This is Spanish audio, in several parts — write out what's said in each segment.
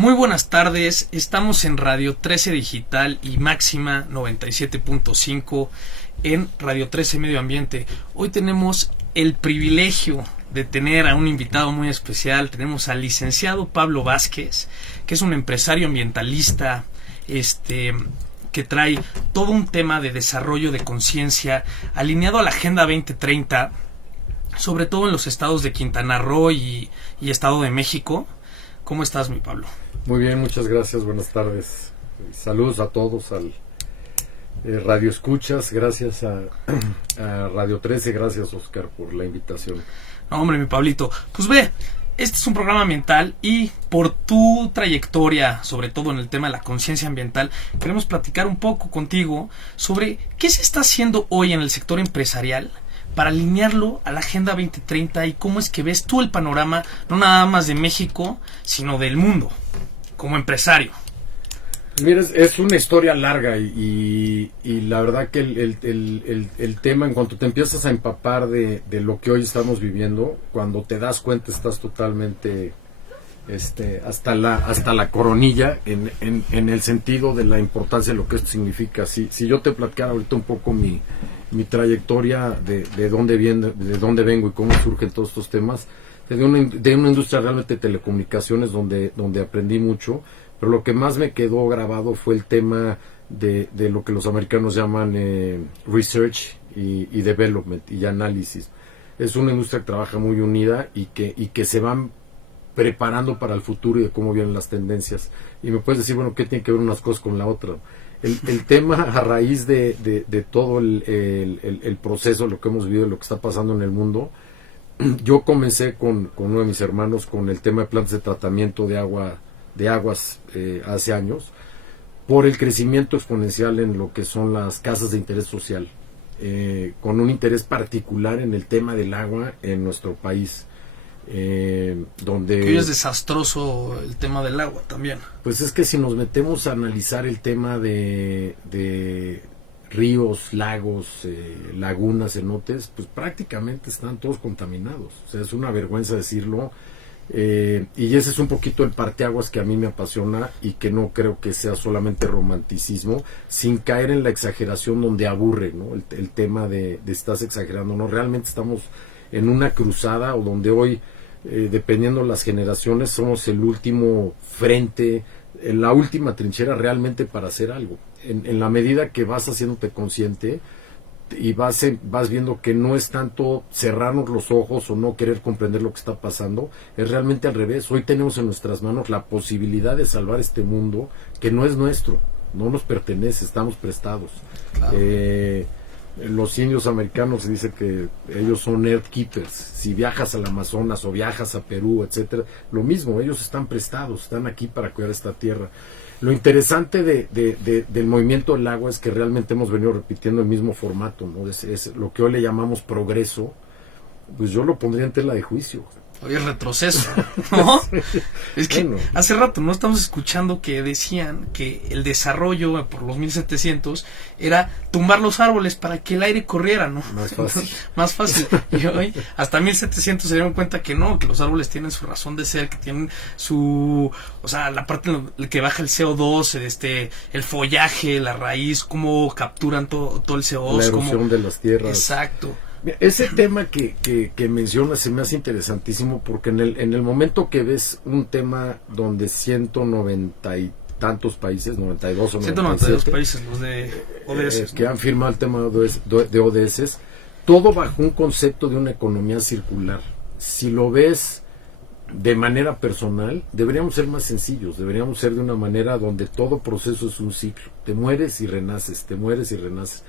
Muy buenas tardes, estamos en Radio 13 Digital y Máxima 97.5 en Radio 13 Medio Ambiente. Hoy tenemos el privilegio de tener a un invitado muy especial. Tenemos al licenciado Pablo Vázquez, que es un empresario ambientalista, que trae todo un tema de desarrollo de conciencia alineado a la Agenda 2030, sobre todo en los estados de Quintana Roo y Estado de México. ¿Cómo estás, mi Pablo? Muy bien, muchas gracias, buenas tardes. Saludos a todos, al Radio Escuchas, gracias a Radio 13, gracias Oscar por la invitación. No, hombre, mi Pablito, pues ve, este es un programa ambiental y por tu trayectoria, sobre todo en el tema de la conciencia ambiental, queremos platicar un poco contigo sobre qué se está haciendo hoy en el sector empresarial para alinearlo a la Agenda 2030 y cómo es que ves tú el panorama, no nada más de México, sino del mundo, como empresario. Mira, es una historia larga y la verdad que el tema, en cuanto te empiezas a empapar de lo que hoy estamos viviendo, cuando te das cuenta estás totalmente hasta la coronilla en el sentido de la importancia de lo que esto significa. Si yo te platicara ahorita un poco mi trayectoria de dónde vengo y cómo surgen todos estos temas, de una industria realmente de telecomunicaciones donde aprendí mucho, pero lo que más me quedó grabado fue el tema de lo que los americanos llaman research y development y análisis. Es una industria que trabaja muy unida y que se van preparando para el futuro y de cómo vienen las tendencias. Y me puedes decir, bueno, ¿qué tiene que ver unas cosas con la otra? El tema a raíz de todo el proceso, lo que hemos vivido, lo que está pasando en el mundo, yo comencé con uno de mis hermanos con el tema de plantas de tratamiento de aguas hace años, por el crecimiento exponencial en lo que son las casas de interés social, con un interés particular en el tema del agua en nuestro país. Donde que hoy es desastroso el tema del agua también. Pues es que si nos metemos a analizar el tema de ríos, lagos, lagunas, cenotes, pues prácticamente están todos contaminados. O sea, es una vergüenza decirlo. Y ese es un poquito el parteaguas que a mí me apasiona y que no creo que sea solamente romanticismo, sin caer en la exageración donde aburre, ¿no? El tema de estás exagerando, ¿no? Realmente estamos en una cruzada o donde hoy, dependiendo las generaciones, somos el último frente, la última trinchera realmente para hacer algo. En la medida que vas haciéndote consciente y vas viendo que no es tanto cerrarnos los ojos o no querer comprender lo que está pasando, es realmente al revés. Hoy tenemos en nuestras manos la posibilidad de salvar este mundo que no es nuestro, no nos pertenece, estamos prestados. Claro. Los indios americanos se dice que ellos son Earth Keepers. Si viajas al Amazonas o viajas a Perú, etcétera, lo mismo, ellos están prestados, están aquí para cuidar esta tierra. Lo interesante del movimiento del agua es que realmente hemos venido repitiendo el mismo formato, ¿no? Es lo que hoy le llamamos progreso, pues yo lo pondría en tela de juicio. Hoy es retroceso, ¿no? Es que bueno, hace rato no estamos escuchando que decían que el desarrollo por los 1700 era tumbar los árboles para que el aire corriera, ¿no? Más fácil. Más fácil. Y hoy, hasta 1700 se dieron cuenta que no, que los árboles tienen su razón de ser, que tienen su, o sea, la parte en la que baja el CO2, el follaje, la raíz, cómo capturan todo el CO2. La erosión de las tierras. Exacto. Ese tema que mencionas se me hace interesantísimo porque en el momento que ves un tema donde 190 y tantos países, 92 o 192 países, los de ODS, que han firmado el tema de ODS, todo bajo un concepto de una economía circular. Si lo ves de manera personal, deberíamos ser más sencillos, deberíamos ser de una manera donde todo proceso es un ciclo. Te mueres y renaces, te mueres y renaces.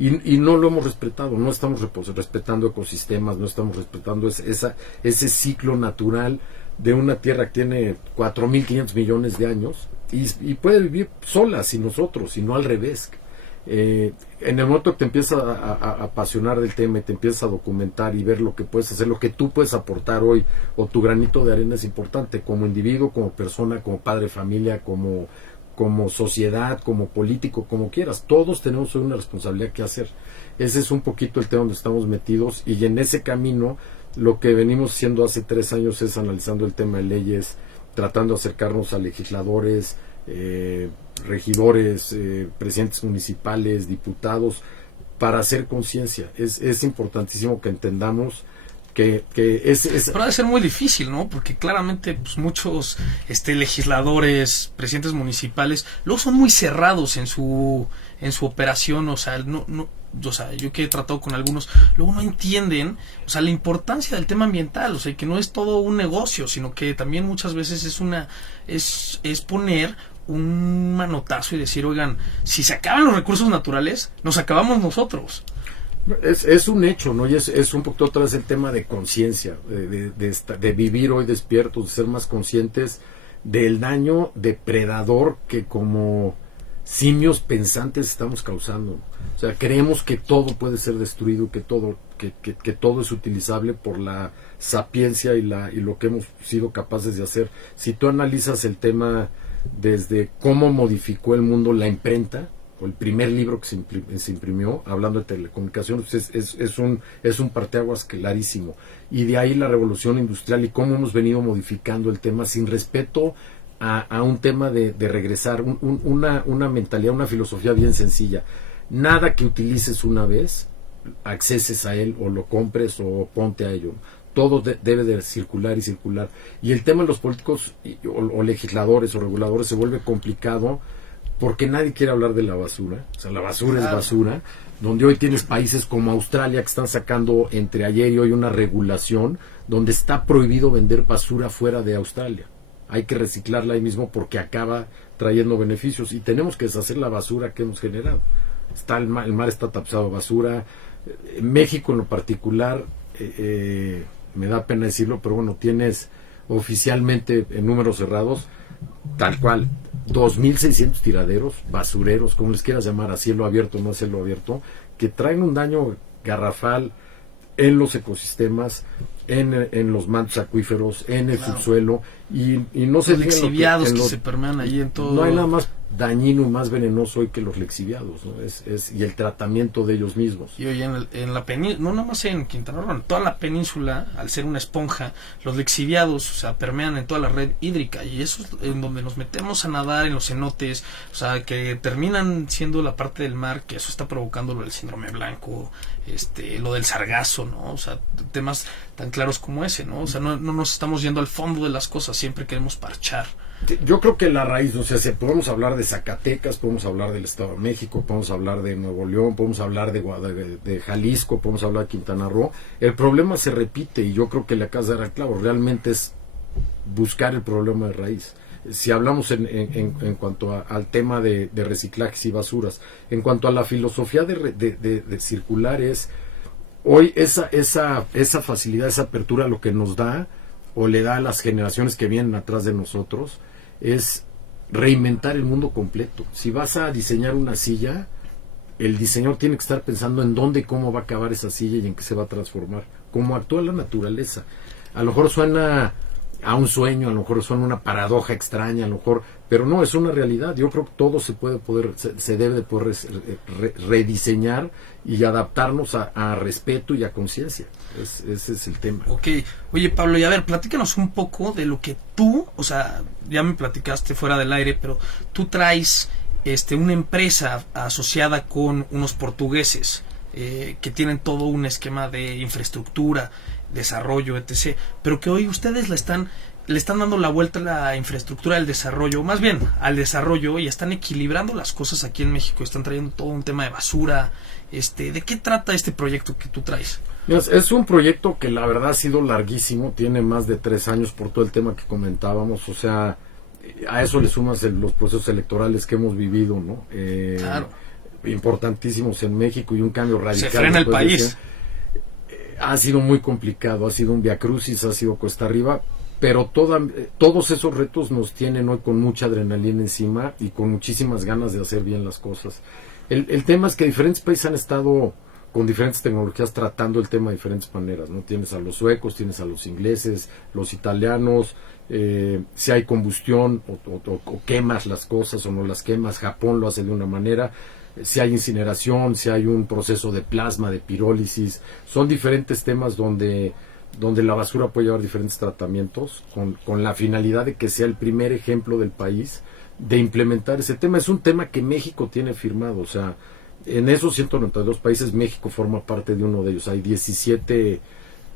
Y no lo hemos respetado, no estamos respetando ecosistemas, no estamos respetando ese ciclo natural de una tierra que tiene 4.500 millones de años y puede vivir sola, sin nosotros, y no al revés. En el momento que te empiezas a apasionar del tema y te empiezas a documentar y ver lo que puedes hacer, lo que tú puedes aportar hoy, o tu granito de arena es importante, como individuo, como persona, como padre de familia, como sociedad, como político, como quieras. Todos tenemos una responsabilidad que hacer. Ese es un poquito el tema donde estamos metidos, y en ese camino lo que venimos haciendo hace 3 años es analizando el tema de leyes tratando de acercarnos a legisladores, regidores, presidentes municipales, diputados, para hacer conciencia. Es importantísimo que entendamos que Pero ha de ser muy difícil, ¿no? Porque claramente pues, muchos legisladores, presidentes municipales, luego son muy cerrados en su operación, o sea, yo que he tratado con algunos, luego no entienden, o sea, la importancia del tema ambiental, o sea, que no es todo un negocio, sino que también muchas veces es poner un manotazo y decir, oigan, si se acaban los recursos naturales, nos acabamos nosotros. Es un hecho, ¿no? Y es un poquito otra vez el tema de conciencia, de vivir hoy despiertos, de ser más conscientes del daño depredador que como simios pensantes estamos causando. O sea, creemos que todo puede ser destruido, que todo es utilizable por la sapiencia y lo que hemos sido capaces de hacer. Si tú analizas el tema desde cómo modificó el mundo la imprenta, o el primer libro que se imprimió, hablando de telecomunicaciones, pues es un parteaguas clarísimo. Y de ahí la revolución industrial y cómo hemos venido modificando el tema sin respeto a un tema de regresar, una mentalidad, una filosofía bien sencilla. Nada que utilices una vez, acceses a él o lo compres o ponte a ello. Todo debe de circular y circular. Y el tema de los políticos o legisladores o reguladores se vuelve complicado porque nadie quiere hablar de la basura. O sea, la basura es basura, donde hoy tienes países como Australia que están sacando entre ayer y hoy una regulación donde está prohibido vender basura fuera de Australia. Hay que reciclarla ahí mismo porque acaba trayendo beneficios y tenemos que deshacer la basura que hemos generado. El mar está tapizado de basura. México en lo particular, me da pena decirlo, pero bueno, tienes oficialmente en números cerrados, tal cual, 2.600 tiraderos, basureros, como les quieras llamar, a cielo abierto, no a cielo abierto, que traen un daño garrafal en los ecosistemas, en los mantos acuíferos, en el subsuelo, y no se digan lixiviados que se permean ahí en todo. No hay nada más dañino y más venenoso hoy que los lixiviados, ¿no? Y el tratamiento de ellos mismos. Y hoy en la península, no nada más en Quintana Roo, en toda la península, al ser una esponja, los lixiviados, o sea, permean en toda la red hídrica, y eso es en donde nos metemos a nadar, en los cenotes, o sea, que terminan siendo la parte del mar, que eso está provocando lo del síndrome blanco, lo del sargazo, ¿no? O sea, temas tan claros como ese, ¿no? O sea, no nos estamos yendo al fondo de las cosas, siempre queremos parchar. Yo creo que la raíz, o sea, podemos hablar de Zacatecas, podemos hablar del Estado de México, podemos hablar de Nuevo León, podemos hablar de Jalisco, podemos hablar de Quintana Roo. El problema se repite y yo creo que le acabas de dar al clavo. Realmente es buscar el problema de raíz. Si hablamos en cuanto al tema de reciclajes y basuras, en cuanto a la filosofía de circular, es hoy esa facilidad, esa apertura, lo que nos da o le da a las generaciones que vienen atrás de nosotros, es reinventar el mundo completo. Si vas a diseñar una silla, el diseñador tiene que estar pensando en dónde y cómo va a acabar esa silla y en qué se va a transformar, cómo actúa la naturaleza. A lo mejor suena a un sueño, a lo mejor suena una paradoja extraña, a lo mejor, pero no, es una realidad. Yo creo que todo se debe de poder rediseñar y adaptarnos a respeto y a conciencia. Ese es el tema. Ok, oye Pablo, y a ver, platícanos un poco de lo que tú, o sea, ya me platicaste fuera del aire, pero tú traes una empresa asociada con unos portugueses que tienen todo un esquema de infraestructura, desarrollo, etc., pero que hoy ustedes le están dando la vuelta a la infraestructura del desarrollo, más bien al desarrollo, y están equilibrando las cosas aquí en México, están trayendo todo un tema de basura. ¿De qué trata este proyecto que tú traes? Es un proyecto que la verdad ha sido larguísimo, tiene más de 3 años por todo el tema que comentábamos, o sea, a eso le sumas los procesos electorales que hemos vivido, ¿no? Claro. Importantísimos en México y un cambio radical. Se frena el país. Ha sido muy complicado, ha sido un viacrucis, ha sido cuesta arriba, pero todos esos retos nos tienen hoy con mucha adrenalina encima y con muchísimas ganas de hacer bien las cosas. El tema es que diferentes países han estado con diferentes tecnologías tratando el tema de diferentes maneras, ¿no? Tienes a los suecos, tienes a los ingleses, los italianos, si hay combustión o quemas las cosas o no las quemas, Japón lo hace de una manera, si hay incineración, si hay un proceso de plasma, de pirólisis, son diferentes temas donde donde la basura puede llevar diferentes tratamientos con la finalidad de que sea el primer ejemplo del país de implementar ese tema. Es un tema que México tiene firmado, o sea, en esos 192 países México forma parte de uno de ellos. Hay 17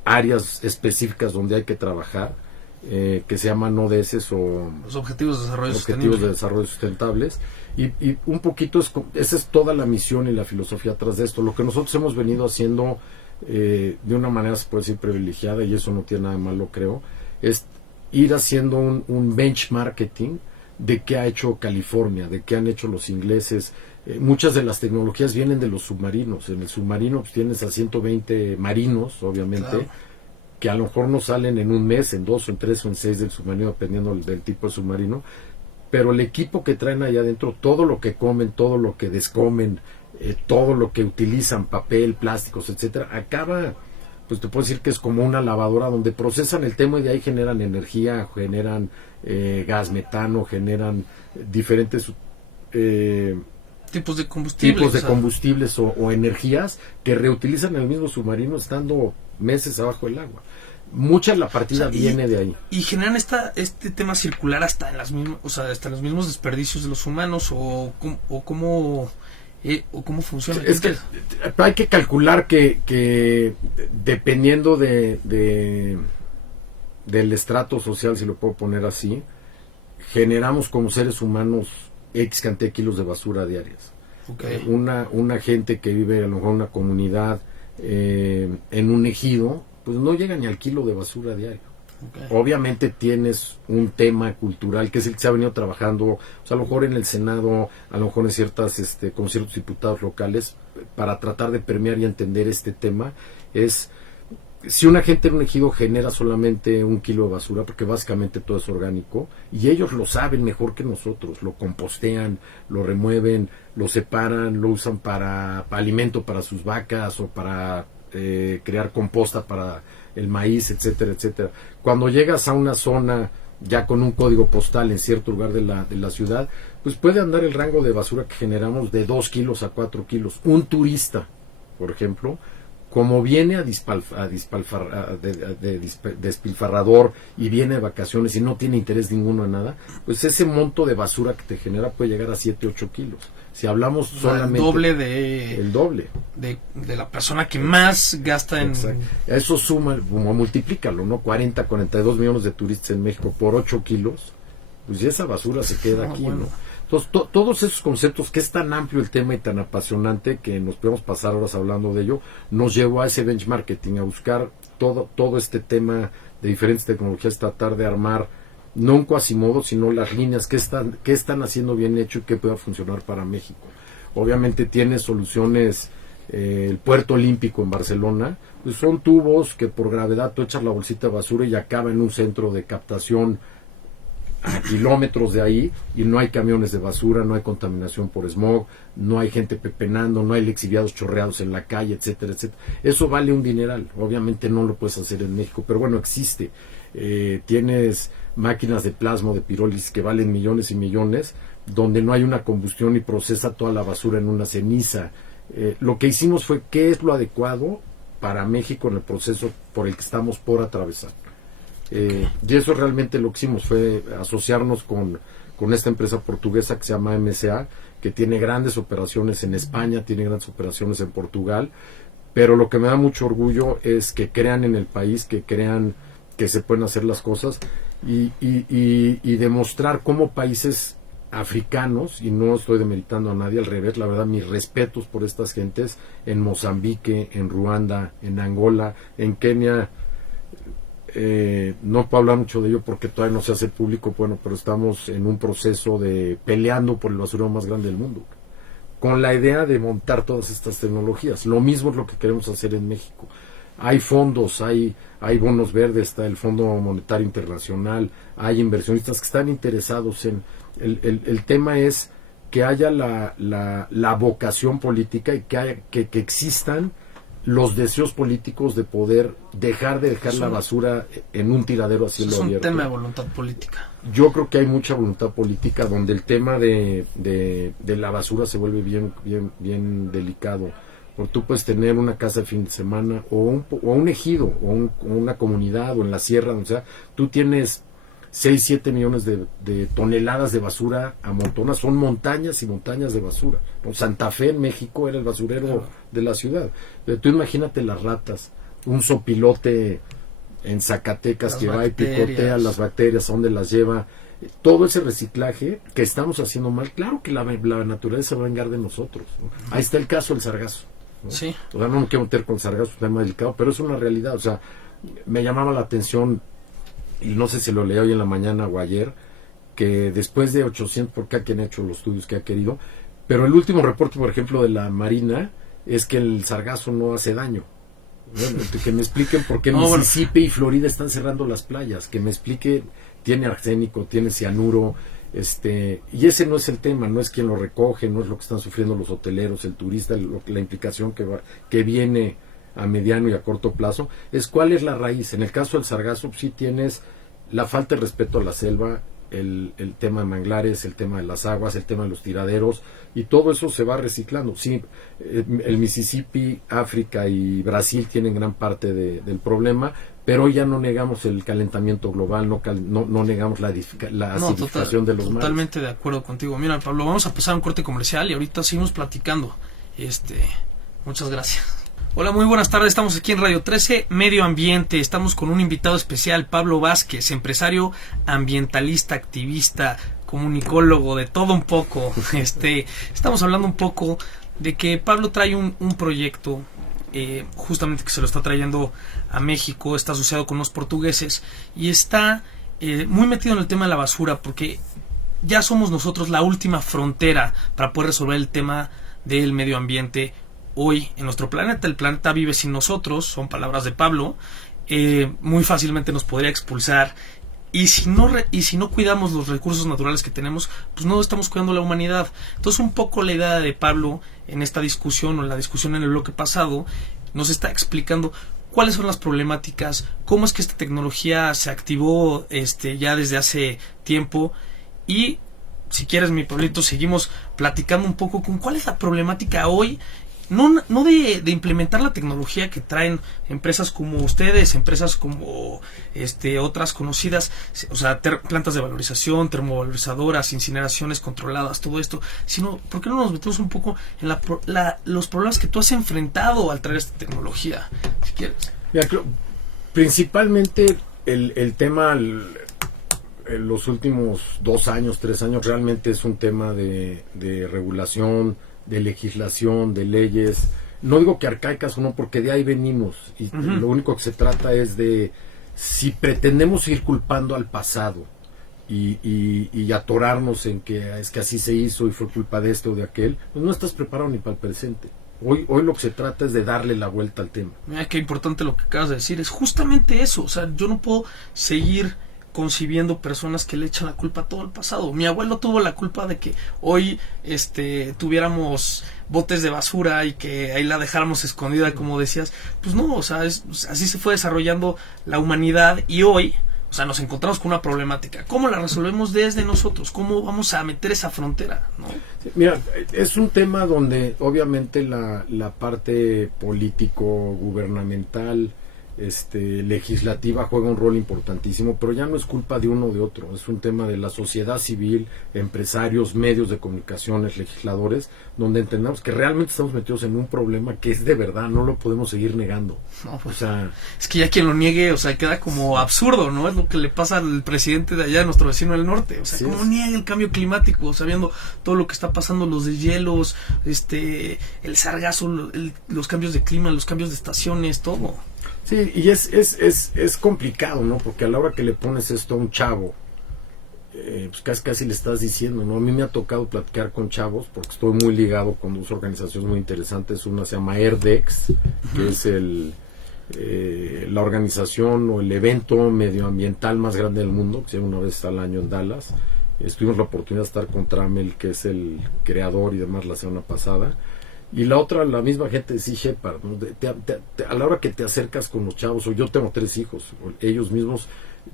áreas específicas donde hay que trabajar, que se llaman ODS o los Objetivos de Desarrollo Objetivos de Desarrollo Sustentables, y un poquito esa es toda la misión y la filosofía atrás de esto. Lo que nosotros hemos venido haciendo de una manera, se puede decir, privilegiada, y eso no tiene nada de malo, creo, es ir haciendo un benchmarking de qué ha hecho California, de qué han hecho los ingleses. Muchas de las tecnologías vienen de los submarinos. En el submarino pues, tienes a 120 marinos, obviamente, claro, que a lo mejor no salen en un mes, en 2 o en 3 o en 6 del submarino, dependiendo del tipo de submarino, pero el equipo que traen allá adentro, todo lo que comen, todo lo que descomen, todo lo que utilizan, papel, plásticos, etcétera, acaba, pues te puedo decir que es como una lavadora donde procesan el tema y de ahí generan energía, generan gas metano, generan diferentes tipos de combustibles, o energías que reutilizan el mismo submarino estando meses abajo del agua. Mucha de la partida viene de ahí. Y generan este tema circular hasta en hasta en los mismos desperdicios de los humanos, o cómo funciona. Es que hay que calcular que dependiendo del estrato social, si lo puedo poner así, generamos como seres humanos X cantidad de kilos de basura diarias. Okay. Una gente que vive a lo mejor en una comunidad, en un ejido, pues no llega ni al kilo de basura diario. Okay. Obviamente tienes un tema cultural que es el que se ha venido trabajando, o sea, a lo mejor en el Senado, a lo mejor en con ciertos diputados locales, para tratar de permear y entender este tema. Es si una gente en un ejido genera solamente 1 kilo de basura, porque básicamente todo es orgánico, y ellos lo saben mejor que nosotros, lo compostean, lo remueven, lo separan, lo usan para alimento para sus vacas o para crear composta para el maíz, etcétera, etcétera. Cuando llegas a una zona ya con un código postal en cierto lugar de la ciudad, pues puede andar el rango de basura que generamos de 2 kilos a 4 kilos. Un turista, por ejemplo, como viene despilfarrador y viene de vacaciones y no tiene interés ninguno en nada, pues ese monto de basura que te genera puede llegar a 7, 8 kilos. Si hablamos solamente... El doble de la persona que más gasta en... Exacto. Eso suma, multiplícalo, ¿no? 42 millones de turistas en México por 8 kilos, pues esa basura se queda aquí, bueno, ¿no? Entonces, todos esos conceptos, que es tan amplio el tema y tan apasionante que nos podemos pasar horas hablando de ello, nos llevó a ese benchmarking, a buscar todo este tema de diferentes tecnologías, tratar de armar no un cuasimodo, sino las líneas que están haciendo bien hecho y que pueda funcionar para México. Obviamente tiene soluciones, el Puerto Olímpico en Barcelona, pues son tubos que por gravedad tú echas la bolsita de basura y acaba en un centro de captación a kilómetros de ahí, y no hay camiones de basura, no hay contaminación por smog, no hay gente pepenando, no hay lixiviados chorreados en la calle, etcétera, etcétera. Eso vale un dineral. Obviamente no lo puedes hacer en México, pero bueno, existe. Tienes máquinas de plasma, de pirólisis, que valen millones y millones, donde no hay una combustión y procesa toda la basura en una ceniza. Lo que hicimos fue qué es lo adecuado para México en el proceso por el que estamos por atravesar. Y eso realmente lo que hicimos fue asociarnos con esta empresa portuguesa que se llama MSA, que tiene grandes operaciones en España, tiene grandes operaciones en Portugal, pero lo que me da mucho orgullo es que crean en el país, que crean que se pueden hacer las cosas, y demostrar cómo países africanos, y no estoy demeritando a nadie, al revés, la verdad, mis respetos por estas gentes, en Mozambique, en Ruanda, en Angola, en Kenia. No puedo hablar mucho de ello porque todavía no se hace público, bueno, pero estamos en un proceso de peleando por el basurero más grande del mundo, con la idea de montar todas estas tecnologías. Lo mismo es lo que queremos hacer en México. Hay fondos, hay bonos verdes, está el Fondo Monetario Internacional, hay inversionistas que están interesados en... El tema es que haya la vocación política y que existan los deseos políticos de poder dejar la basura en un tiradero a cielo abierto. Es un tema de voluntad política. Yo creo que hay mucha voluntad política donde el tema de la basura se vuelve bien delicado. Porque tú puedes tener una casa de fin de semana o un ejido o una comunidad o en la sierra, o sea, tú tienes 6, 7 millones de toneladas de basura amontonadas, son montañas y montañas de basura. Santa Fe en México era el basurero de la ciudad. Pero tú imagínate las ratas, un sopilote en Zacatecas que va y picotea las bacterias, a dónde las lleva, todo ese reciclaje que estamos haciendo mal. Claro que la naturaleza va a vengar de nosotros, ¿no? Ahí está el caso del sargazo, ¿no? Sí. O sea, no me quiero meter con el sargazo, es un tema delicado, pero es una realidad. O sea, me llamaba la atención, y no sé si lo leí hoy en la mañana o ayer, que después de 800, porque a quien ha hecho los estudios que ha querido, pero el último reporte, por ejemplo, de la Marina, es que el sargazo no hace daño. Bueno, que me expliquen por qué Mississippi y Florida están cerrando las playas, que me explique, tiene arsénico, tiene cianuro, y ese no es el tema, no es quien lo recoge, no es lo que están sufriendo los hoteleros, el turista, la implicación que viene a mediano y a corto plazo, es cuál es la raíz. En el caso del sargazo, sí tienes la falta de respeto a la selva, el tema de manglares, el tema de las aguas, el tema de los tiraderos, y todo eso se va reciclando. Sí, el Mississippi, África y Brasil tienen gran parte del problema, pero ya no negamos el calentamiento global, no negamos la acidificación de los mares. Totalmente de acuerdo contigo. Mira, Pablo, vamos a pasar a un corte comercial y ahorita seguimos platicando. Muchas gracias. Hola, muy buenas tardes, estamos aquí en Radio 13 Medio Ambiente, estamos con un invitado especial, Pablo Vázquez, empresario ambientalista, activista, comunicólogo, de todo un poco. Estamos hablando un poco de que Pablo trae un proyecto, justamente que se lo está trayendo a México, está asociado con los portugueses y está muy metido en el tema de la basura, porque ya somos nosotros la última frontera para poder resolver el tema del medio ambiente. Hoy en nuestro planeta, el planeta vive sin nosotros, son palabras de Pablo, muy fácilmente nos podría expulsar, y si no cuidamos los recursos naturales que tenemos, pues no estamos cuidando la humanidad. Entonces un poco la idea de Pablo en esta discusión, o en la discusión en el bloque pasado, nos está explicando cuáles son las problemáticas, cómo es que esta tecnología se activó ya desde hace tiempo, y si quieres, mi Pablito, seguimos platicando un poco con cuál es la problemática hoy. No de implementar la tecnología que traen empresas como ustedes, empresas como otras conocidas, o sea, plantas de valorización, termovalorizadoras, incineraciones controladas, todo esto, sino, ¿por qué no nos metemos un poco en los problemas que tú has enfrentado al traer esta tecnología, si quieres? Mira, principalmente el tema, en los últimos 2 años, 3 años, realmente es un tema de regulación, de legislación, de leyes, no digo que arcaicas o no, porque de ahí venimos, y lo único que se trata es de, si pretendemos ir culpando al pasado y atorarnos en que es que así se hizo y fue culpa de este o de aquel, pues no estás preparado ni para el presente. Hoy lo que se trata es de darle la vuelta al tema. Mira qué importante lo que acabas de decir, es justamente eso. O sea, yo no puedo seguir concibiendo personas que le echan la culpa a todo el pasado. Mi abuelo tuvo la culpa de que hoy tuviéramos botes de basura y que ahí la dejáramos escondida, como decías. Pues no, o sea, así se fue desarrollando la humanidad, y hoy, o sea, nos encontramos con una problemática. ¿Cómo la resolvemos desde nosotros? ¿Cómo vamos a meter esa frontera, ¿no? Sí, mira, es un tema donde obviamente la parte político, gubernamental, legislativa juega un rol importantísimo, pero ya no es culpa de uno o de otro, es un tema de la sociedad civil, empresarios, medios de comunicaciones, legisladores, donde entendamos que realmente estamos metidos en un problema que es de verdad, no lo podemos seguir negando. No, pues, o sea, es que ya quien lo niegue, o sea, queda como absurdo, ¿no? Es lo que le pasa al presidente de allá, nuestro vecino del norte, o sea, sí, ¿cómo niega el cambio climático, sabiendo todo lo que está pasando, los deshielos, el sargazo, los cambios de clima, los cambios de estaciones, todo? Sí, y es complicado, ¿no? Porque a la hora que le pones esto a un chavo, pues casi le estás diciendo, ¿no? A mí me ha tocado platicar con chavos, porque estoy muy ligado con 2 organizaciones muy interesantes. Una se llama ERDEX, que es la organización o el evento medioambiental más grande del mundo, que se llama una vez al año en Dallas. Tuvimos la oportunidad de estar con Trammell, que es el creador y demás, la semana pasada. Y la otra, la misma gente de Sea Shepherd, ¿no? A la hora que te acercas con los chavos, o yo tengo 3 hijos, ellos mismos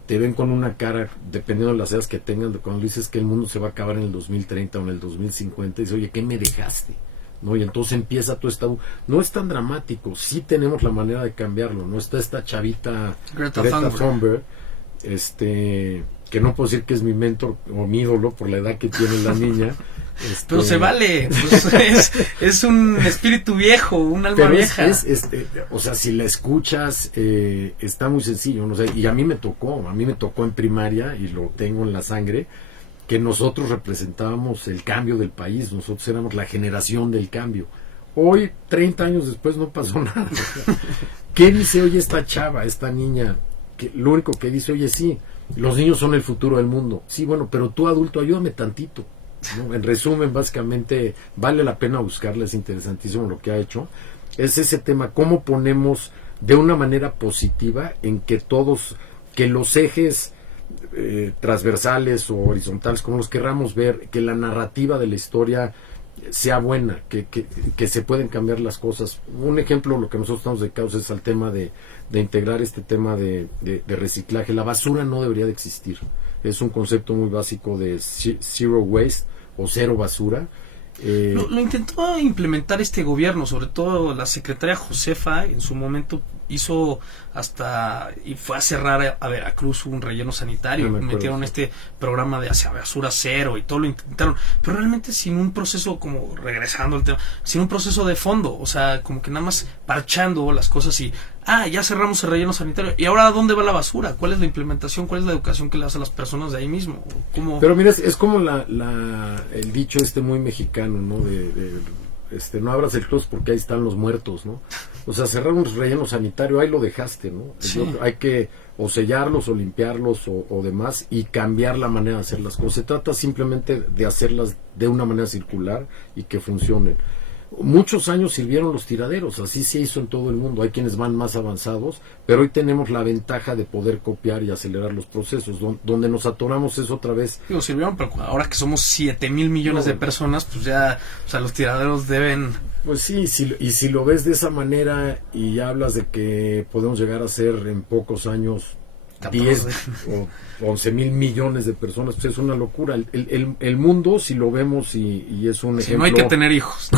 te ven con una cara, dependiendo de las edades que tengan, de cuando dices que el mundo se va a acabar en el 2030 o en el 2050, y dices, oye, ¿qué me dejaste? ¿no? Y entonces empieza todo esto. No es tan dramático, sí tenemos la manera de cambiarlo, ¿no? Está esta chavita Greta Thunberg, que no puedo decir que es mi mentor o mi ídolo por la edad que tiene la niña. Pero se vale, pues es un espíritu viejo, un alma vieja. O sea, si la escuchas, está muy sencillo, ¿no? O sea, y a mí me tocó en primaria, y lo tengo en la sangre, que nosotros representábamos el cambio del país, nosotros éramos la generación del cambio. Hoy, 30 años después, no pasó nada. ¿Qué dice hoy esta chava, esta niña? Que lo único que dice, oye, sí, los niños son el futuro del mundo. Sí, bueno, pero tú adulto, ayúdame tantito, ¿no? En resumen, básicamente, vale la pena buscarla, es interesantísimo lo que ha hecho. Es ese tema, cómo ponemos de una manera positiva en que los ejes transversales o horizontales, como los querramos ver, que la narrativa de la historia sea buena, que se pueden cambiar las cosas. Un ejemplo, lo que nosotros estamos dedicados es al tema de integrar este tema de reciclaje. La basura no debería de existir. Es un concepto muy básico de zero waste o cero basura. Lo intentó implementar este gobierno, sobre todo la secretaria Josefa en su momento hizo y fue a cerrar a Veracruz un relleno sanitario, metieron este programa de hacia basura cero y todo lo intentaron, pero realmente sin un proceso, como regresando al tema, sin un proceso de fondo, o sea, como que nada más parchando las cosas y ya cerramos el relleno sanitario, y ahora ¿a dónde va la basura? ¿Cuál es la implementación? ¿Cuál es la educación que le hace a las personas de ahí mismo? ¿Cómo? Pero mira, es como el dicho muy mexicano, ¿no? No abras el closet porque ahí están los muertos, ¿no? O sea, cerrar un relleno sanitario, ahí lo dejaste, ¿no? Sí. Hay que o sellarlos o limpiarlos o demás y cambiar la manera de hacer las cosas. Se trata simplemente de hacerlas de una manera circular y que funcionen. Muchos años sirvieron los tiraderos, así se hizo en todo el mundo. Hay quienes van más avanzados, pero hoy tenemos la ventaja de poder copiar y acelerar los procesos. Donde nos atoramos es otra vez. Sirvieron, pero ahora que somos 7,000 millones de personas, pues ya, o sea, los tiraderos deben... Pues sí, y si lo ves de esa manera y hablas de que podemos llegar a ser en pocos años 10 o 11,000 millones de personas, pues es una locura. El mundo, si lo vemos y es un ejemplo... No hay que tener hijos.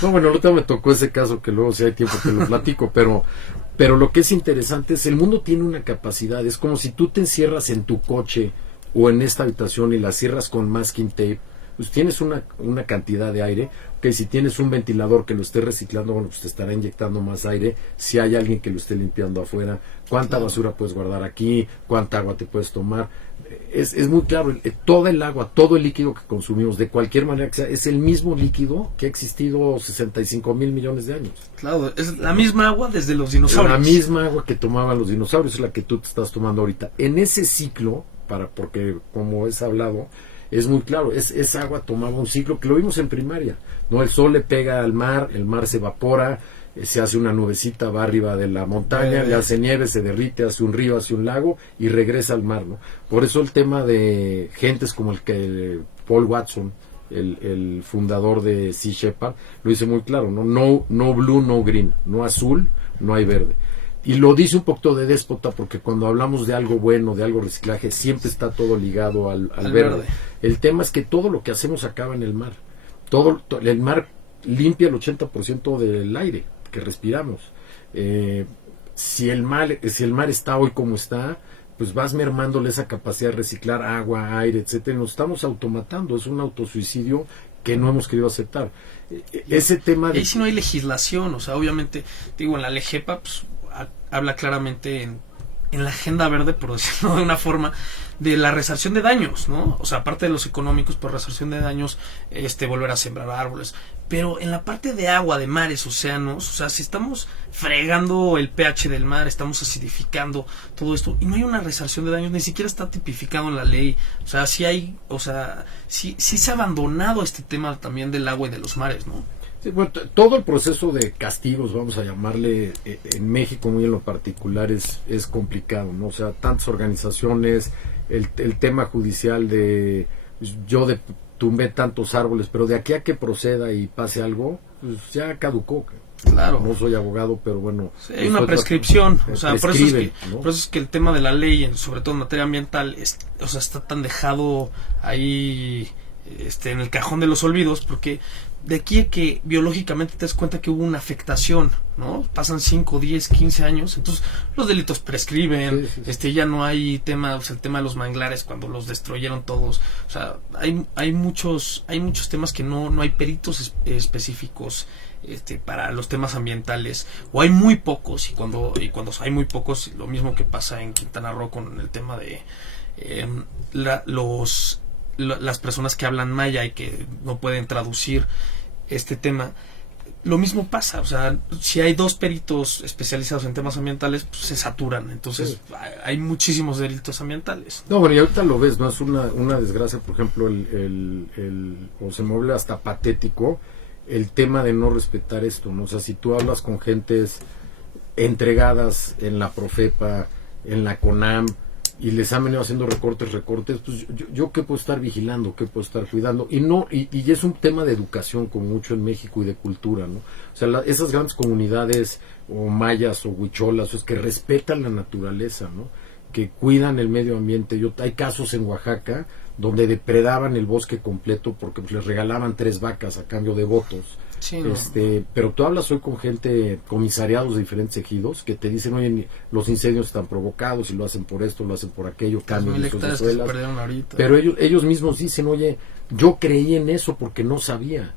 No, bueno, ahorita me tocó ese caso que luego si hay tiempo te lo platico, pero lo que es interesante es el mundo tiene una capacidad. Es como si tú te encierras en tu coche o en esta habitación y la cierras con masking tape, pues tienes una cantidad de aire. Que si tienes un ventilador que lo esté reciclando, bueno, pues te estará inyectando más aire. Si hay alguien que lo esté limpiando afuera, cuánta basura puedes guardar aquí, cuánta agua te puedes tomar. Es muy claro, toda el agua, todo el líquido que consumimos, de cualquier manera que sea, es el mismo líquido que ha existido 65,000 millones de años. Claro, es la misma agua desde los dinosaurios. La misma agua que tomaban los dinosaurios es la que tú te estás tomando ahorita. En ese ciclo, porque como es hablado, es muy claro, esa agua tomaba un ciclo que lo vimos en primaria, ¿no? El sol le pega al mar, el mar se evapora, se hace una nubecita, va arriba de la montaña, le hace nieve, se derrite, hace un río, hace un lago y regresa al mar, ¿no? Por eso el tema de gentes como el que Paul Watson, el fundador de Sea Shepherd, lo dice muy claro, ¿no? No blue, no green, no azul, no hay verde. Y lo dice un poquito de déspota porque cuando hablamos de algo bueno, de algo reciclaje, siempre está todo ligado al verde. El tema es que todo lo que hacemos acaba en el mar. El mar limpia el 80% del aire que respiramos. Si el mar está hoy como está, pues vas mermándole esa capacidad de reciclar agua, aire, etcétera. Nos estamos automatando, es un autosuicidio que no hemos querido aceptar. Ese tema de... Y si no hay legislación, o sea, obviamente, digo, en la LGEPA, pues habla claramente en la agenda verde, por decirlo de una forma, de la resarción de daños, ¿no? O sea, aparte de los económicos, por resarción de daños, volver a sembrar árboles. Pero en la parte de agua, de mares, océanos, o sea, si estamos fregando el pH del mar, estamos acidificando todo esto, y no hay una resarción de daños, ni siquiera está tipificado en la ley. O sea, sí se ha abandonado este tema también del agua y de los mares, ¿no? Sí, bueno, todo el proceso de castigos, vamos a llamarle, en México muy en lo particular es complicado, ¿no? O sea, tantas organizaciones, el tema judicial yo tumbé tantos árboles, pero de aquí a que proceda y pase algo, pues ya caducó. Claro. No soy abogado, pero bueno. Sí, hay una prescripción, o sea, por eso ¿no? es que el tema de la ley, sobre todo en materia ambiental, está tan dejado ahí, en el cajón de los olvidos, porque de aquí a que biológicamente te das cuenta que hubo una afectación, ¿no? Pasan 5, 10, 15 años, entonces los delitos prescriben, ya no hay tema, el tema de los manglares cuando los destruyeron todos, o sea, hay muchos temas que no hay peritos específicos para los temas ambientales, o hay muy pocos, y cuando hay muy pocos, lo mismo que pasa en Quintana Roo con el tema de las personas que hablan maya y que no pueden traducir este tema, lo mismo pasa, o sea, si hay 2 peritos especializados en temas ambientales, pues se saturan, entonces hay muchísimos delitos ambientales. No, bueno, y ahorita lo ves, ¿no? Es una desgracia, por ejemplo, o se me vuelve hasta patético el tema de no respetar esto, ¿no? O sea, si tú hablas con gentes entregadas en la Profepa, en la CONAM, y les han venido haciendo recortes, pues yo qué puedo estar vigilando, qué puedo estar cuidando, y es un tema de educación como mucho en México y de cultura, ¿no? O sea, esas grandes comunidades o mayas o huicholas, es que respetan la naturaleza, ¿no? Que cuidan el medio ambiente. Hay casos en Oaxaca donde depredaban el bosque completo porque pues, les regalaban 3 vacas a cambio de votos. Sí, no. Pero tú hablas hoy con gente, comisariados de diferentes ejidos, que te dicen, oye, los incendios están provocados y lo hacen por esto, lo hacen por aquello, cambian sus escuelas. Pero ellos mismos dicen, oye, yo creí en eso porque no sabía,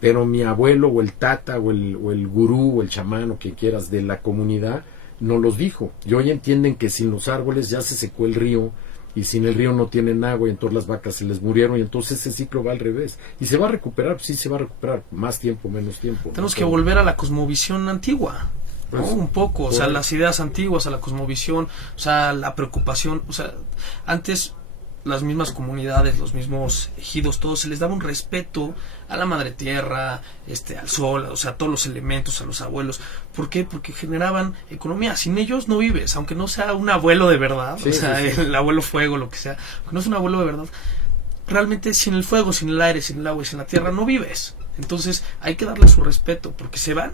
pero mi abuelo o el tata o el gurú o el chamán o quien quieras de la comunidad nos los dijo. Y hoy entienden que sin los árboles ya se secó el río, y sin el río no tienen agua, y entonces las vacas se les murieron, y entonces ese ciclo va al revés. Y se va a recuperar, sí se va a recuperar, más tiempo, menos tiempo. Tenemos que volver a la cosmovisión antigua, ¿no? Pues, un poco, o sea, las ideas antiguas, a la cosmovisión, o sea, la preocupación, o sea, antes las mismas comunidades, los mismos ejidos, todos se les daba un respeto a la madre tierra, al sol, o sea, a todos los elementos, a los abuelos. ¿Por qué? Porque generaban economía. Sin ellos no vives, aunque no sea un abuelo de verdad, sí, o sea, sí. El abuelo fuego, lo que sea, aunque no es un abuelo de verdad, realmente sin el fuego, sin el aire, sin el agua y sin la tierra no vives. Entonces hay que darle su respeto porque se van.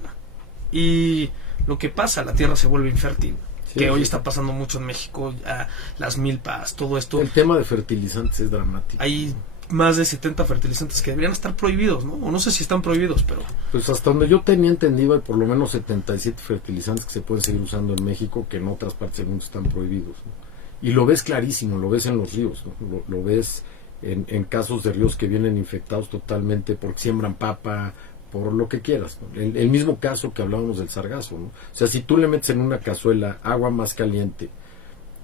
Y lo que pasa, la tierra se vuelve infértil. Sí, que hoy está pasando mucho en México, las milpas, todo esto. El tema de fertilizantes es dramático. Hay más de 70 fertilizantes que deberían estar prohibidos, ¿no? O no sé si están prohibidos, pero... Pues hasta donde yo tenía entendido hay por lo menos 77 fertilizantes que se pueden seguir usando en México que en otras partes del mundo están prohibidos, ¿no? Y lo ves clarísimo, lo ves en los ríos, ¿no? Lo ves en casos de ríos que vienen infectados totalmente porque siembran papa, por lo que quieras, ¿no? El mismo caso que hablábamos del sargazo, ¿no? O sea, si tú le metes en una cazuela agua más caliente,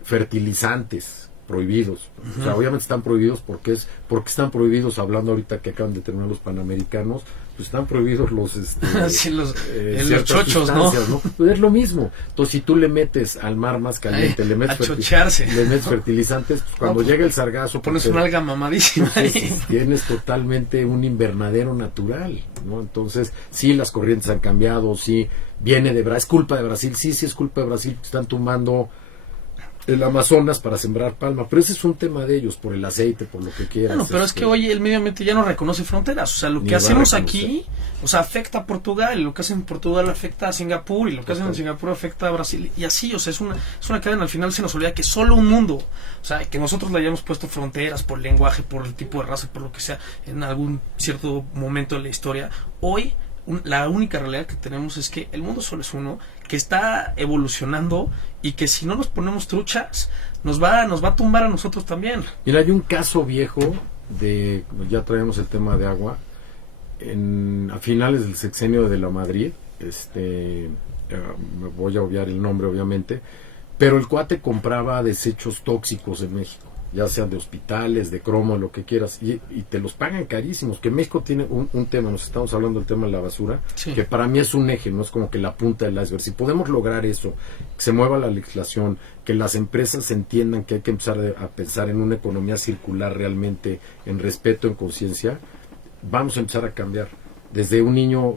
fertilizantes prohibidos, o sea, obviamente están prohibidos porque están prohibidos, hablando ahorita que acaban de terminar los Panamericanos, pues están prohibidos los sí, los chochos, ¿no? Pues es lo mismo. Entonces, si tú le metes al mar más caliente, le metes fertilizantes, pues cuando llega el sargazo, pones una alga mamadísima ahí. Tienes totalmente un invernadero natural, ¿no? Entonces, sí, las corrientes han cambiado, sí, viene de Brasil, es culpa de Brasil, sí es culpa de Brasil, están tumbando el Amazonas para sembrar palma, pero ese es un tema de ellos, por el aceite, por lo que quieras. Bueno, pero es que hoy el medio ambiente ya no reconoce fronteras, o sea, lo que hacemos aquí, o sea, afecta a Portugal, y lo que hacen en Portugal afecta a Singapur, y lo que hacen en Singapur afecta a Brasil, y así, o sea, es una cadena. Al final se nos olvida que solo un mundo, o sea, que nosotros le hayamos puesto fronteras por el lenguaje, por el tipo de raza, por lo que sea, en algún cierto momento de la historia, hoy la única realidad que tenemos es que el mundo solo es uno, que está evolucionando y que si no nos ponemos truchas nos va a tumbar a nosotros también. Mira, hay un caso viejo ya traemos el tema de agua a finales del sexenio de la Madrid, me voy a obviar el nombre obviamente, pero el cuate compraba desechos tóxicos en México, ya sean de hospitales, de cromo, lo que quieras, y te los pagan carísimos, que México tiene un tema, nos estamos hablando del tema de la basura, sí, que para mí es un eje, no es como que la punta del iceberg. Si podemos lograr eso, que se mueva la legislación, que las empresas entiendan que hay que empezar a pensar en una economía circular realmente, en respeto, en conciencia, vamos a empezar a cambiar. Desde un niño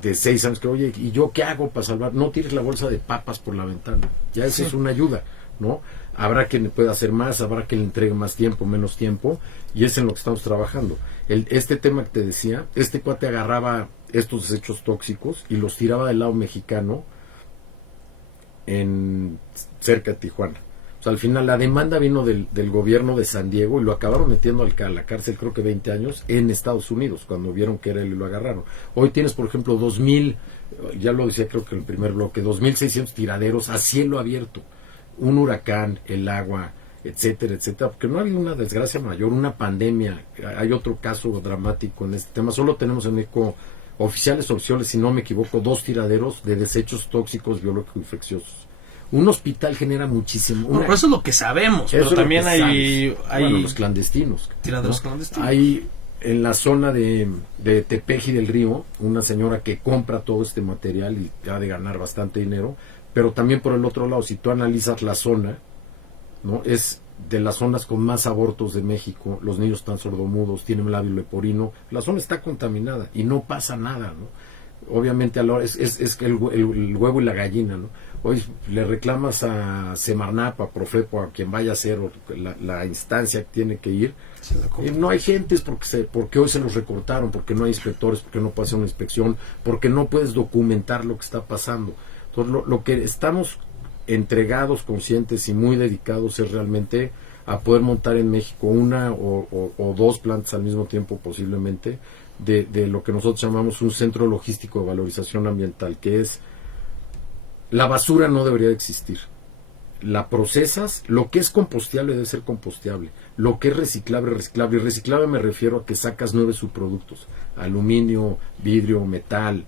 de 6 años que, oye, ¿y yo qué hago para salvar? No tires la bolsa de papas por la ventana, ya eso sí es una ayuda, ¿no? Habrá quien pueda hacer más, habrá quien le entregue más tiempo, menos tiempo, y es en lo que estamos trabajando. Este tema que te decía, este cuate agarraba estos desechos tóxicos y los tiraba del lado mexicano cerca de Tijuana. O sea, al final la demanda vino del gobierno de San Diego y lo acabaron metiendo a la cárcel, creo que 20 años, en Estados Unidos, cuando vieron que era él y lo agarraron. Hoy tienes, por ejemplo, 2,000, ya lo decía creo que en el primer bloque, 2,600 tiraderos a cielo abierto. Un huracán, el agua, etcétera, etcétera, porque no ha habido una desgracia mayor, una pandemia. Hay otro caso dramático en este tema. Solo tenemos en México oficiales, si no me equivoco, 2 tiraderos de desechos tóxicos, biológicos y infecciosos. Un hospital genera muchísimo. Bueno, pero eso es lo que sabemos, pero también hay bueno, los clandestinos. Tiraderos clandestinos. Hay en la zona de Tepeji del Río, una señora que compra todo este material y ha de ganar bastante dinero, pero también por el otro lado, si tú analizas la zona, ¿no? Es de las zonas con más abortos de México, los niños están sordomudos, tienen labio leporino, la zona está contaminada y no pasa nada, ¿no? Obviamente a la hora, es el huevo y la gallina, ¿no? Hoy le reclamas a Semarnap, a Profepo, a quien vaya a ser, o la instancia que tiene que ir, no hay gentes porque hoy se los recortaron, porque no hay inspectores, porque no puede hacer una inspección, porque no puedes documentar lo que está pasando. Entonces lo que estamos entregados, conscientes y muy dedicados es realmente a poder montar en México una o 2 plantas al mismo tiempo posiblemente de lo que nosotros llamamos un centro logístico de valorización ambiental, que es la basura no debería de existir. La procesas, lo que es composteable debe ser composteable, lo que es reciclable, reciclable. Y reciclable me refiero a que sacas 9 subproductos: aluminio, vidrio, metal,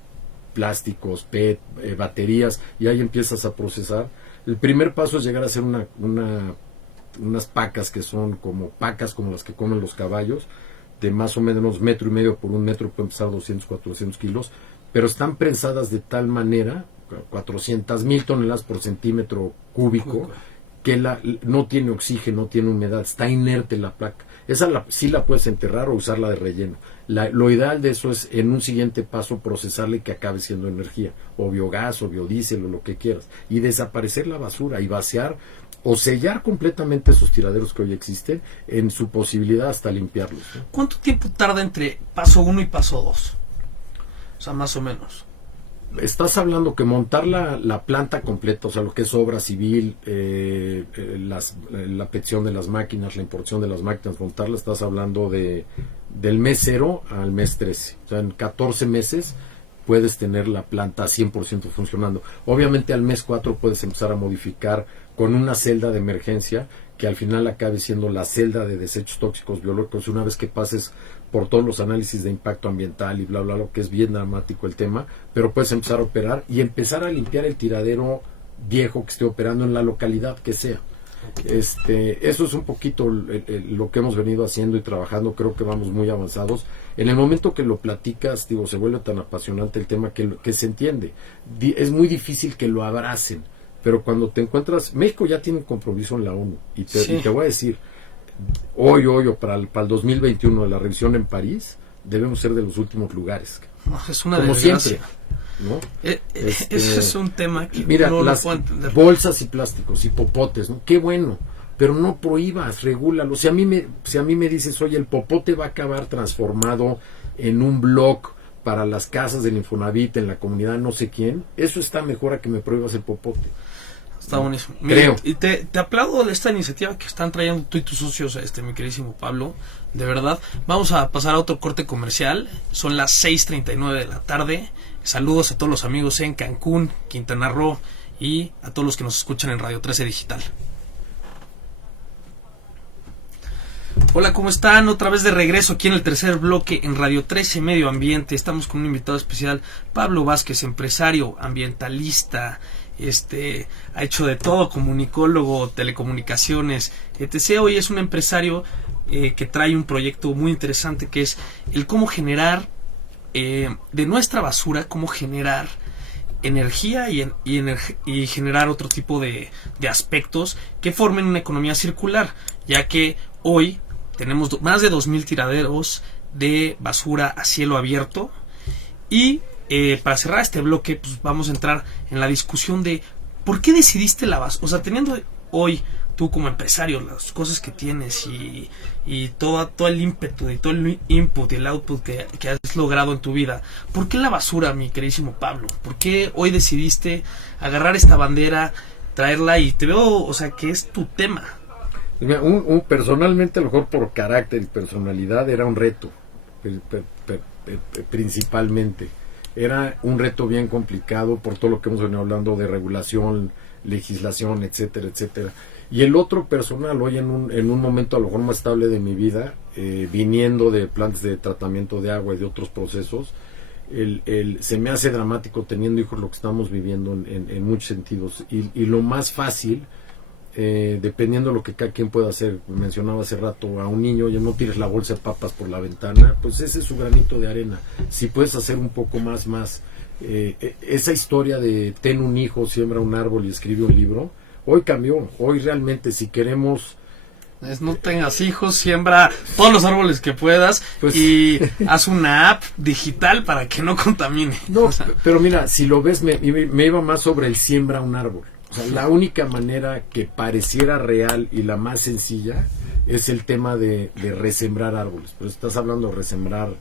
plásticos, PET, baterías, y ahí empiezas a procesar. El primer paso es llegar a hacer unas pacas que son como pacas como las que comen los caballos, de más o menos 1,5 metros por 1 metro, pueden pesar 200, 400 kilos, pero están prensadas de tal manera, 400,000 toneladas por centímetro cúbico, que no tiene oxígeno, no tiene humedad, está inerte la placa. Esa sí la puedes enterrar o usarla de relleno. Lo ideal de eso es, en un siguiente paso, procesarla y que acabe siendo energía, o biogás, o biodiesel, o lo que quieras, y desaparecer la basura, y vaciar o sellar completamente esos tiraderos que hoy existen, en su posibilidad hasta limpiarlos, ¿no? ¿Cuánto tiempo tarda entre paso 1 y paso 2? O sea, más o menos. Estás hablando que montar la planta completa, o sea, lo que es obra civil, la petición de las máquinas, la importación de las máquinas, montarla, estás hablando del mes 0 al mes 13. O sea, en 14 meses puedes tener la planta 100% funcionando. Obviamente al mes 4 puedes empezar a modificar con una celda de emergencia, que al final acabe siendo la celda de desechos tóxicos biológicos, una vez que pases por todos los análisis de impacto ambiental y bla, bla, lo que es bien dramático el tema, pero puedes empezar a operar y empezar a limpiar el tiradero viejo que esté operando en la localidad que sea. Eso es un poquito lo que hemos venido haciendo y trabajando. Creo que vamos muy avanzados. En el momento que lo platicas, se vuelve tan apasionante el tema que se entiende. Es muy difícil que lo abracen, pero cuando te encuentras, México ya tiene un compromiso en la ONU, y te voy a decir, hoy o para el 2021, la revisión en París, debemos ser de los últimos lugares. No, es una como desgracia. Siempre, ¿no? Ese es un tema que mira, no las lo puedo entender. bolsas y plásticos y popotes, ¿no? Qué bueno, pero no prohíbas, regúlalo. Si a mí me dices, oye, el popote va a acabar transformado en un blog para las casas del Infonavit en la comunidad no sé quién, eso está mejor a que me prohíbas el popote. Está buenísimo. Creo. Y te aplaudo de esta iniciativa que están trayendo tú y tus socios, mi queridísimo Pablo. De verdad. Vamos a pasar a otro corte comercial. Son las 6:39 de la tarde. Saludos a todos los amigos en Cancún, Quintana Roo y a todos los que nos escuchan en Radio 13 Digital. Hola, ¿cómo están? Otra vez de regreso aquí en el tercer bloque en Radio 13 Medio Ambiente. Estamos con un invitado especial, Pablo Vázquez, empresario, ambientalista, ha hecho de todo, comunicólogo, telecomunicaciones, etc. Hoy es un empresario que trae un proyecto muy interesante, que es el cómo generar de nuestra basura, cómo generar energía y generar otro tipo de aspectos que formen una economía circular, ya que hoy tenemos más de 2,000 tiraderos de basura a cielo abierto. Y para cerrar este bloque, pues vamos a entrar en la discusión de por qué decidiste la basura. O sea, teniendo hoy tú como empresario las cosas que tienes y todo el ímpetu y todo el input y el output que has logrado en tu vida, ¿por qué la basura, mi queridísimo Pablo? ¿Por qué hoy decidiste agarrar esta bandera traerla y te veo, o sea, que es tu tema. Mira, personalmente, a lo mejor por carácter y personalidad, era un reto, principalmente. Era un reto bien complicado por todo lo que hemos venido hablando de regulación, legislación, etcétera, etcétera. Y el otro personal, hoy en un momento a lo mejor más estable de mi vida, viniendo de plantas de tratamiento de agua y de otros procesos, se me hace dramático teniendo hijos lo que estamos viviendo en muchos sentidos. Y lo más fácil, dependiendo de lo que cada quien pueda hacer, mencionaba hace rato a un niño, ya no tires la bolsa de papas por la ventana, pues ese es su granito de arena. Si puedes hacer un poco más, esa historia de ten un hijo, siembra un árbol y escribe un libro, hoy cambió. Hoy realmente, si queremos, no tengas hijos, siembra todos los árboles que puedas, pues, y haz una app digital para que no contamine. No, o sea, pero mira, si lo ves, me iba más sobre el siembra un árbol. O sea, la única manera que pareciera real y la más sencilla es el tema de resembrar árboles. Pero estás hablando de resembrar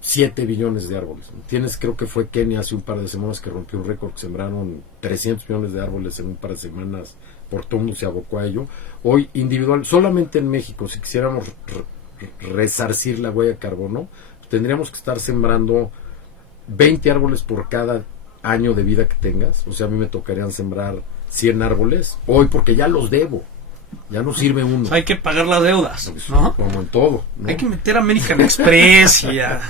7 billones de árboles. Creo que fue Kenia hace un par de semanas que rompió un récord, que sembraron 300 millones de árboles en un par de semanas, por todo el mundo se abocó a ello. Hoy individual, solamente en México, si quisiéramos resarcir la huella de carbono, tendríamos que estar sembrando 20 árboles por cada año de vida que tengas. O sea, a mí me tocarían sembrar 100 árboles hoy, porque ya los debo. Ya no sirve uno. Hay que pagar las deudas, ¿no? Como en todo, ¿no? Hay que meter a American Express y a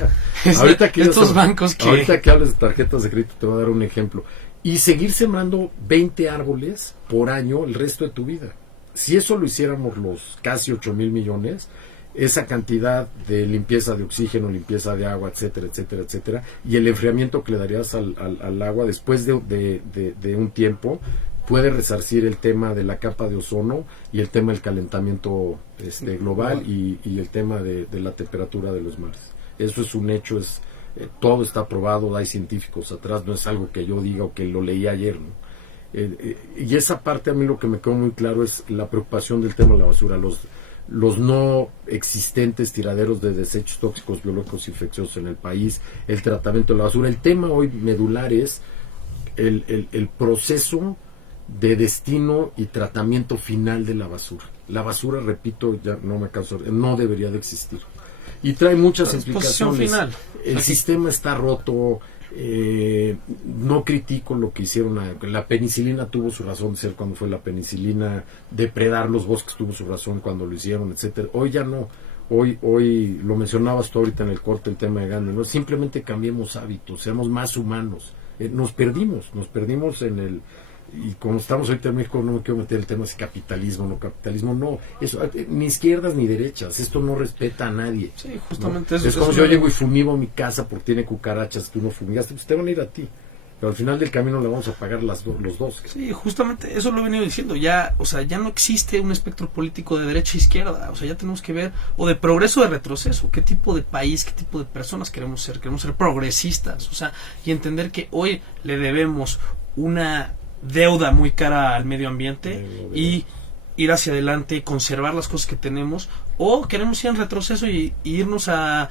estos bancos que... Ahorita que hables de tarjetas de crédito te voy a dar un ejemplo. Y seguir sembrando 20 árboles por año el resto de tu vida. Si eso lo hiciéramos los casi 8,000 millones, esa cantidad de limpieza de oxígeno, limpieza de agua, etcétera, etcétera, etcétera, y el enfriamiento que le darías al agua después de un tiempo, puede resarcir el tema de la capa de ozono y el tema del calentamiento global y el tema de la temperatura de los mares. Eso es un hecho, todo está probado, hay científicos atrás, no es algo que yo diga o que lo leí ayer, ¿no? Y esa parte, a mí lo que me quedó muy claro es la preocupación del tema de la basura, los no existentes tiraderos de desechos tóxicos, biológicos, infecciosos en el país, el tratamiento de la basura. El tema hoy medular es el proceso de destino y tratamiento final de la basura. La basura, repito, ya no me canso, no debería de existir. Y trae muchas implicaciones. Final. El sistema está roto. No critico lo que hicieron. La penicilina tuvo su razón de ser cuando fue la penicilina. Depredar los bosques tuvo su razón cuando lo hicieron, etcétera. Hoy ya no. Hoy lo mencionabas tú ahorita en el corte, el tema de Gandhi, ¿no? Simplemente cambiemos hábitos, seamos más humanos. Nos perdimos y como estamos ahorita en México, no me quiero meter el tema de capitalismo, no, eso, ni izquierdas ni derechas, esto no respeta a nadie. Sí, justamente, ¿no? eso. Es como si yo llego y fumigo mi casa porque tiene cucarachas, tú no fumigaste, pues te van a ir a ti. Pero al final del camino le vamos a pagar los dos. Sí, justamente eso lo he venido diciendo. Ya, o sea, ya no existe un espectro político de derecha e izquierda. O sea, ya tenemos que ver, o de progreso o de retroceso. ¿Qué tipo de país, qué tipo de personas queremos ser? Queremos ser progresistas. O sea, y entender que hoy le debemos una deuda muy cara al medio ambiente y ir hacia adelante, conservar las cosas que tenemos, o queremos ir en retroceso y irnos a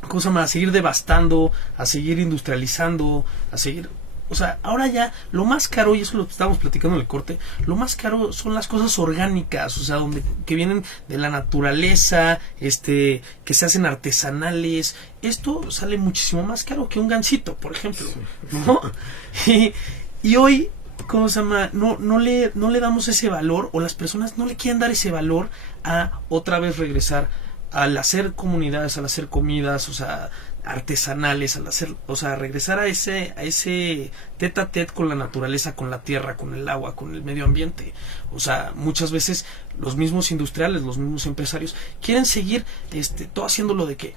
a seguir devastando, a seguir industrializando, a seguir, o sea, ahora ya lo más caro, y eso lo estábamos platicando en el corte, lo más caro son las cosas orgánicas, o sea, que vienen de la naturaleza, que se hacen artesanales. Esto sale muchísimo más caro que un gansito, por ejemplo, ¿no? Y hoy, ¿cómo se llama? No le damos ese valor, o las personas no le quieren dar ese valor a otra vez regresar al hacer comunidades, al hacer comidas, o sea, artesanales, al hacer, o sea, regresar a ese tete a tete con la naturaleza, con la tierra, con el agua, con el medio ambiente. O sea, muchas veces los mismos industriales, los mismos empresarios quieren seguir todo haciéndolo de que,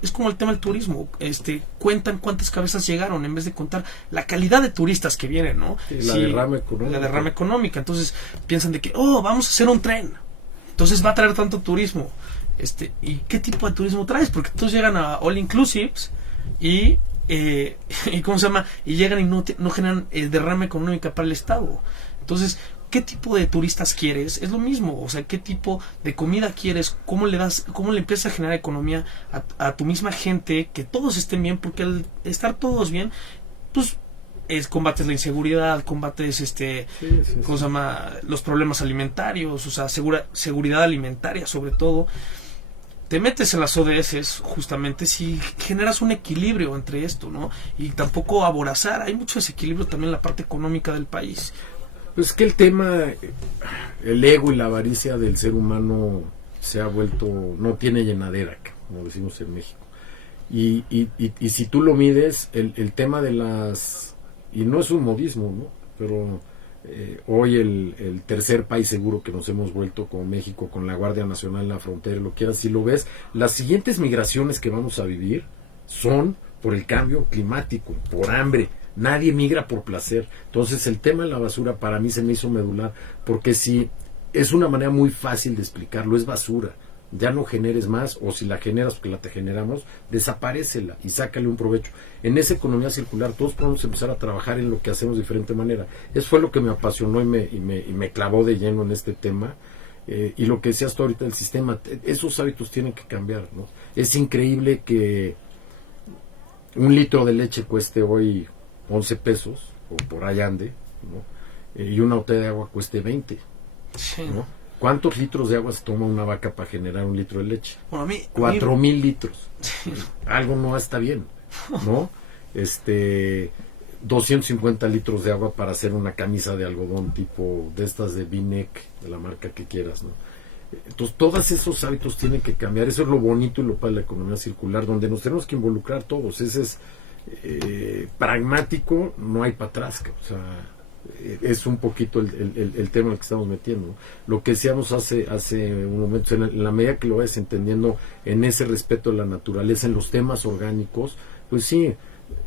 es como el tema del turismo, cuentan cuántas cabezas llegaron en vez de contar la calidad de turistas que vienen, ¿no? Sí, la derrama económica. Entonces piensan de que, vamos a hacer un tren, entonces va a traer tanto turismo. ¿Y qué tipo de turismo traes? Porque todos llegan a all inclusives y ¿cómo se llama? Y llegan y no generan derrama económica para el Estado. Entonces, ¿qué tipo de turistas quieres? Es lo mismo, o sea, ¿qué tipo de comida quieres? ¿Cómo le empiezas a generar economía a tu misma gente? Que todos estén bien, porque al estar todos bien, pues combates la inseguridad, combates ¿cómo se llama? Los problemas alimentarios, o sea, seguridad alimentaria sobre todo. Te metes en las ODS justamente si generas un equilibrio entre esto, ¿no? Y tampoco aborazar, hay mucho desequilibrio también en la parte económica del país. Pues que el tema, el ego y la avaricia del ser humano se ha vuelto, no tiene llenadera, como decimos en México. Y si tú lo mides, el tema de las, y no es un modismo, ¿no? Pero hoy el tercer país seguro que nos hemos vuelto como México, con la Guardia Nacional en la frontera, lo quieras, si lo ves, las siguientes migraciones que vamos a vivir son por el cambio climático, por hambre. Nadie migra por placer. Entonces el tema de la basura para mí se me hizo medular, porque si es una manera muy fácil de explicarlo, es basura. Ya no generes más, o si la generas porque la te generamos, desaparécela y sácale un provecho. En esa economía circular todos podemos empezar a trabajar en lo que hacemos de diferente manera. Eso fue lo que me apasionó y me clavó de lleno en este tema. Y lo que decías tú ahorita del sistema, esos hábitos tienen que cambiar, ¿no? Es increíble que un litro de leche cueste hoy 11 pesos, o por ahí ande, ¿no? Y una botella de agua cueste 20, Sí. ¿no? ¿Cuántos litros de agua se toma una vaca para generar un litro de leche? Bueno, 4,000 litros. Sí. Algo no está bien, ¿no? 250 litros de agua para hacer una camisa de algodón tipo de estas de V-neck, de la marca que quieras, ¿no? Entonces, todos esos hábitos tienen que cambiar. Eso es lo bonito y lo para la economía circular, donde nos tenemos que involucrar todos. Ese es pragmático, no hay para atrás. O sea, es un poquito el tema en el que estamos metiendo, ¿no? Lo que decíamos hace un momento, en la medida que lo vayas entendiendo, en ese respeto a la naturaleza, en los temas orgánicos, pues sí,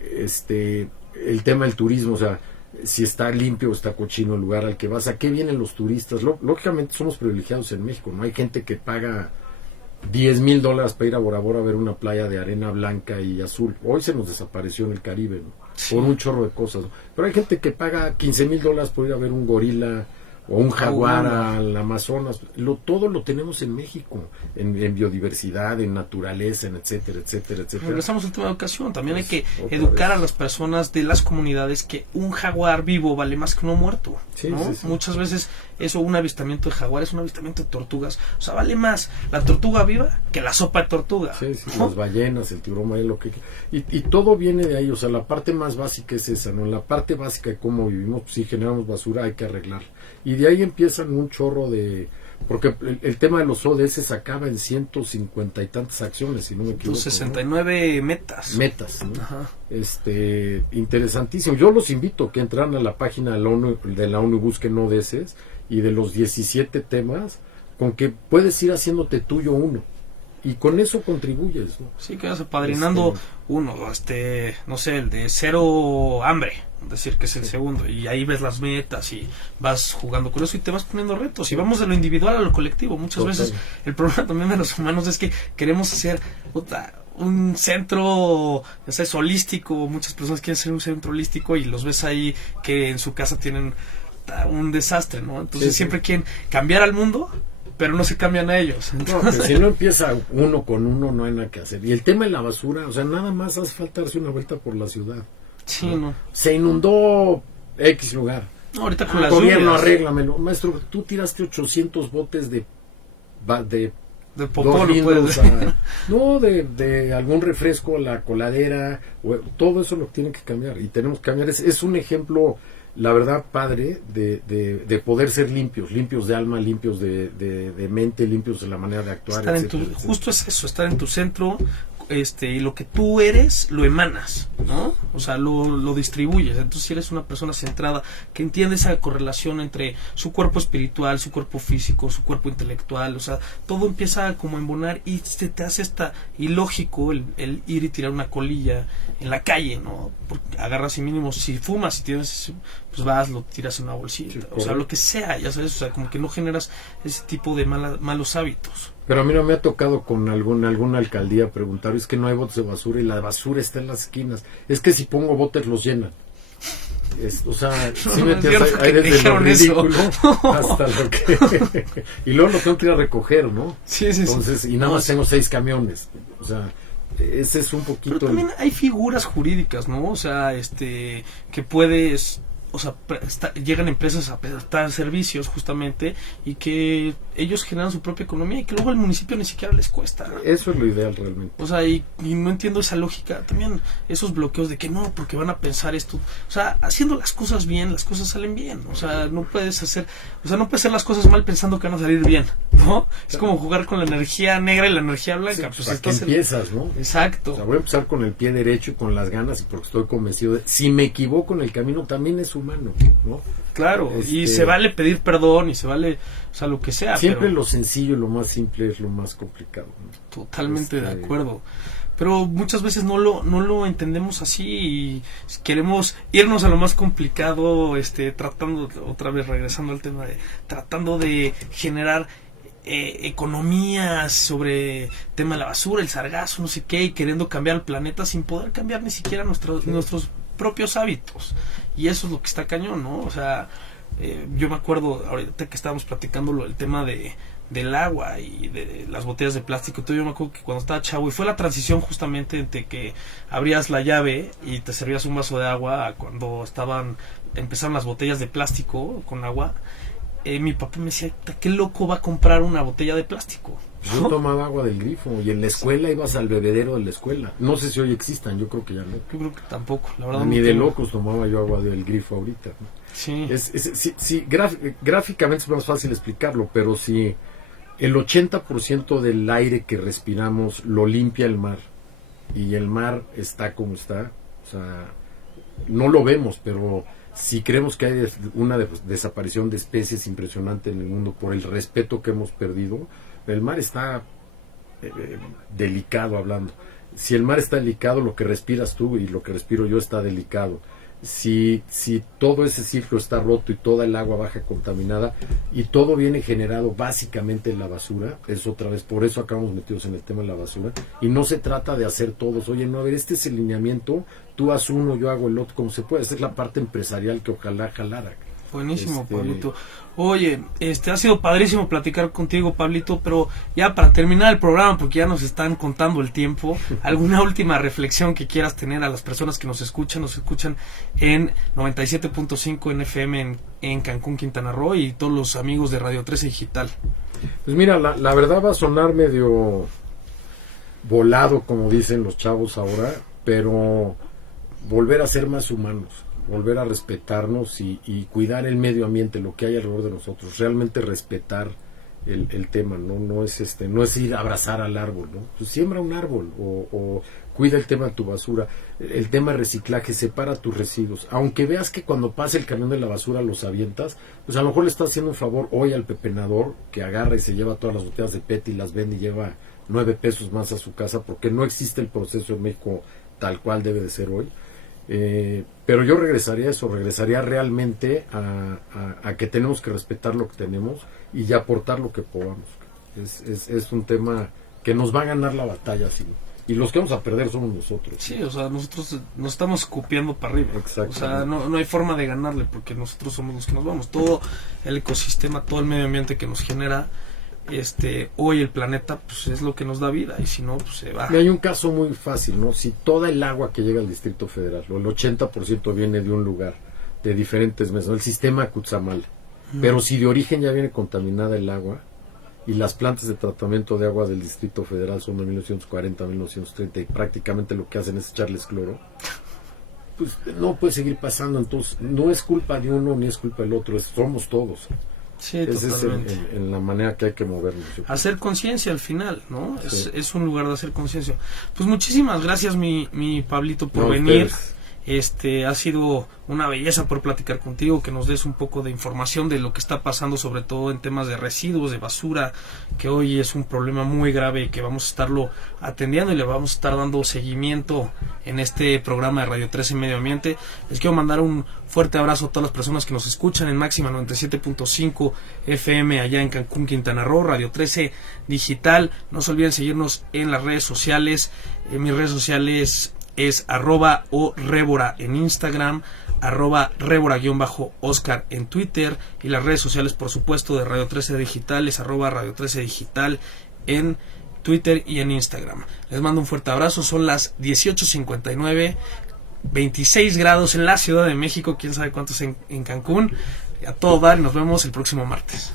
el tema del turismo, o sea, si está limpio o está cochino el lugar al que vas, ¿a qué vienen los turistas? Lógicamente somos privilegiados en México, ¿no? Hay gente que paga $10,000 para ir a Bora Bora a ver una playa de arena blanca y azul. Hoy se nos desapareció en el Caribe, ¿no? Sí. Por un chorro de cosas, ¿no? Pero hay gente que paga $15,000 por ir a ver un gorila o un jaguar al Amazonas. Todo lo tenemos en México, en biodiversidad, en naturaleza, en etcétera, etcétera, etcétera. Regresamos al tema de educación. También hay que otra educar vez a las personas de las comunidades que un jaguar vivo vale más que uno muerto, Sí, ¿no? sí, sí. Muchas veces eso, un avistamiento de jaguar es un avistamiento de tortugas. O sea, vale más la tortuga viva que la sopa de tortuga. Sí, sí, ¿no? las ballenas, el tiburón marino, lo que y todo viene de ahí. O sea, la parte más básica es esa, ¿no? La parte básica de cómo vivimos, pues, si generamos basura hay que arreglarla. Y de ahí empiezan un chorro de... Porque el tema de los ODS se acaba en 150 y tantas acciones, si no me equivoco. Los 69 metas. Metas, ¿no? Ajá. Interesantísimo. Yo los invito a que entran a la página de la ONU y busquen ODS, y de los 17 temas, con que puedes ir haciéndote tuyo uno. Y con eso contribuyes, ¿no? Sí, que vas apadrinando uno, no sé, el de cero hambre, decir que es el segundo, y ahí ves las metas y vas jugando con eso y te vas poniendo retos, y vamos de lo individual a lo colectivo. Muchas veces el problema también de los humanos es que queremos hacer un centro, no sé, holístico. Muchas personas quieren ser un centro holístico y los ves ahí que en su casa tienen un desastre, ¿no? Entonces siempre quieren cambiar al mundo, pero no se cambian a ellos. Entonces, si no empieza uno con uno, no hay nada que hacer. Y el tema de la basura, o sea, nada más hace falta darse una vuelta por la ciudad. Sí, ¿no? Se inundó X lugar. No, ahorita con las gobierno, lluvias. arréglamelo. Maestro, tú tiraste 800 botes de popó, 2 litros no de algún refresco, la coladera, todo eso lo tiene que cambiar. Y tenemos que cambiar. Es un ejemplo, la verdad, padre, de poder ser limpios de alma, limpios de mente, limpios de la manera de actuar. Estar etcétera. Justo es eso, estar en tu centro, y lo que tú eres lo emanas, ¿no? O sea, lo distribuyes. Entonces, si eres una persona centrada que entiende esa correlación entre su cuerpo espiritual, su cuerpo físico, su cuerpo intelectual, o sea, todo empieza como a embonar y se te hace hasta ilógico el ir y tirar una colilla en la calle, ¿no? Porque agarras y mínimo, si fumas, si tienes, pues vas, lo tiras en una bolsita, sí, o sea, lo que sea, ya sabes, o sea, como que no generas ese tipo de malos hábitos. Pero a mí no me ha tocado con alguna alcaldía preguntar, es que no hay botes de basura y la basura está en las esquinas. Es que si pongo botes los llenan. O sea, sí me hay desde lo ridículo hasta lo que... y luego lo tengo que ir a recoger, ¿no? Sí. Entonces, y nada más tengo 6 camiones. O sea, Ese es un poquito... Pero también hay figuras jurídicas, ¿no? O sea, que puedes... O sea, llegan empresas a prestar servicios justamente y que ellos generan su propia economía y que luego al municipio ni siquiera les cuesta. Eso es lo ideal realmente. O sea, y no entiendo esa lógica. También esos bloqueos de que no, porque van a pensar esto. O sea, haciendo las cosas bien, las cosas salen bien. O sea, no puedes hacer las cosas mal pensando que van a salir bien, ¿no? Es como jugar con la energía negra y la energía blanca. Sí, pues estás empiezas, ¿no? Exacto. O sea, voy a empezar con el pie derecho y con las ganas y porque estoy convencido de... Si me equivoco en el camino, también es humano, ¿no? Claro, y se vale pedir perdón y se vale, o sea, lo que sea. Siempre lo sencillo y lo más simple es lo más complicado, ¿no? Totalmente de acuerdo. Pero muchas veces no lo entendemos así y queremos irnos a lo más complicado, tratando, otra vez regresando al tema tratando de generar economías sobre tema de la basura, el sargazo, no sé qué, y queriendo cambiar el planeta sin poder cambiar ni siquiera nuestros propios hábitos. Y eso es lo que está cañón, ¿no? O sea, yo me acuerdo ahorita que estábamos platicando el tema del agua y de las botellas de plástico. Yo me acuerdo que cuando estaba chavo, y fue la transición justamente entre que abrías la llave y te servías un vaso de agua a cuando empezaron las botellas de plástico con agua. Mi papá me decía, ¿qué loco va a comprar una botella de plástico? Yo tomaba agua del grifo y en la escuela ibas al bebedero de la escuela. No sé si hoy existan, yo creo que ya no. Yo creo que tampoco, la verdad. Ni de locos tomaba yo agua del grifo ahorita, ¿no? Sí. Sí, gráficamente es más fácil explicarlo, pero si el 80% del aire que respiramos lo limpia el mar y el mar está como está, o sea, no lo vemos, pero si creemos que hay una desaparición de especies impresionante en el mundo por el respeto que hemos perdido, el mar está delicado hablando. Si el mar está delicado, lo que respiras tú y lo que respiro yo está delicado. Si todo ese ciclo está roto y toda el agua baja contaminada y todo viene generado básicamente en la basura, es otra vez, por eso acabamos metidos en el tema de la basura, y no se trata de hacer todos, oye, no, a ver, este es el lineamiento, tú haz uno, yo hago el otro, como se puede. Esa es la parte empresarial que ojalá jalara. Buenísimo, Pablito. Oye, ha sido padrísimo platicar contigo, Pablito, pero ya para terminar el programa, porque ya nos están contando el tiempo, ¿alguna última reflexión que quieras tener a las personas que nos escuchan en 97.5 en FM en Cancún, Quintana Roo, y todos los amigos de Radio 13 Digital? Pues mira, la verdad va a sonar medio volado, como dicen los chavos ahora, pero volver a ser más humanos, volver a respetarnos y cuidar el medio ambiente, lo que hay alrededor de nosotros, realmente respetar el tema, no es ir a abrazar al árbol, ¿no? Pues siembra un árbol o cuida el tema de tu basura, el tema de reciclaje, separa tus residuos, aunque veas que cuando pase el camión de la basura los avientas, pues a lo mejor le estás haciendo un favor hoy al pepenador que agarra y se lleva todas las botellas de PET y las vende y lleva 9 pesos más a su casa, porque no existe el proceso en México tal cual debe de ser hoy. Pero yo regresaría realmente a que tenemos que respetar lo que tenemos y aportar lo que podamos. Es un tema que nos va a ganar la batalla, sí, y los que vamos a perder somos nosotros. Sí, o sea, nosotros nos estamos escupiendo para arriba. O sea, no hay forma de ganarle porque nosotros somos los que nos vamos. Todo el ecosistema, todo el medio ambiente que nos genera hoy el planeta, pues es lo que nos da vida, y si no, pues se va. Y hay un caso muy fácil, ¿no? Si toda el agua que llega al Distrito Federal, o el 80% viene de un lugar, de diferentes meses, ¿no? El sistema Cutzamala, pero si de origen ya viene contaminada el agua, y las plantas de tratamiento de agua del Distrito Federal son de 1940 a 1930, y prácticamente lo que hacen es echarles cloro, pues no puede seguir pasando. Entonces no es culpa de uno ni es culpa del otro, somos todos. Sí, esa totalmente. Es en la manera que hay que movernos. Hacer conciencia al final, ¿no? Sí. Es un lugar de hacer conciencia. Pues muchísimas gracias, mi Pablito, por venir. Ustedes. Ha sido una belleza por platicar contigo, que nos des un poco de información de lo que está pasando, sobre todo en temas de residuos, de basura, que hoy es un problema muy grave y que vamos a estarlo atendiendo y le vamos a estar dando seguimiento en este programa de Radio 13 Medio Ambiente. Les quiero mandar un fuerte abrazo a todas las personas que nos escuchan en Máxima 97.5 FM allá en Cancún, Quintana Roo, Radio 13 Digital. No se olviden seguirnos en las redes sociales. Mis redes sociales es @orébora en Instagram, @rebora_Oscar en Twitter, y las redes sociales, por supuesto, de Radio 13 Digital es @Radio 13 Digital en Twitter y en Instagram. Les mando un fuerte abrazo. Son las 18:59, 26 grados en la Ciudad de México, quién sabe cuántos en Cancún. A todo dar, nos vemos el próximo martes.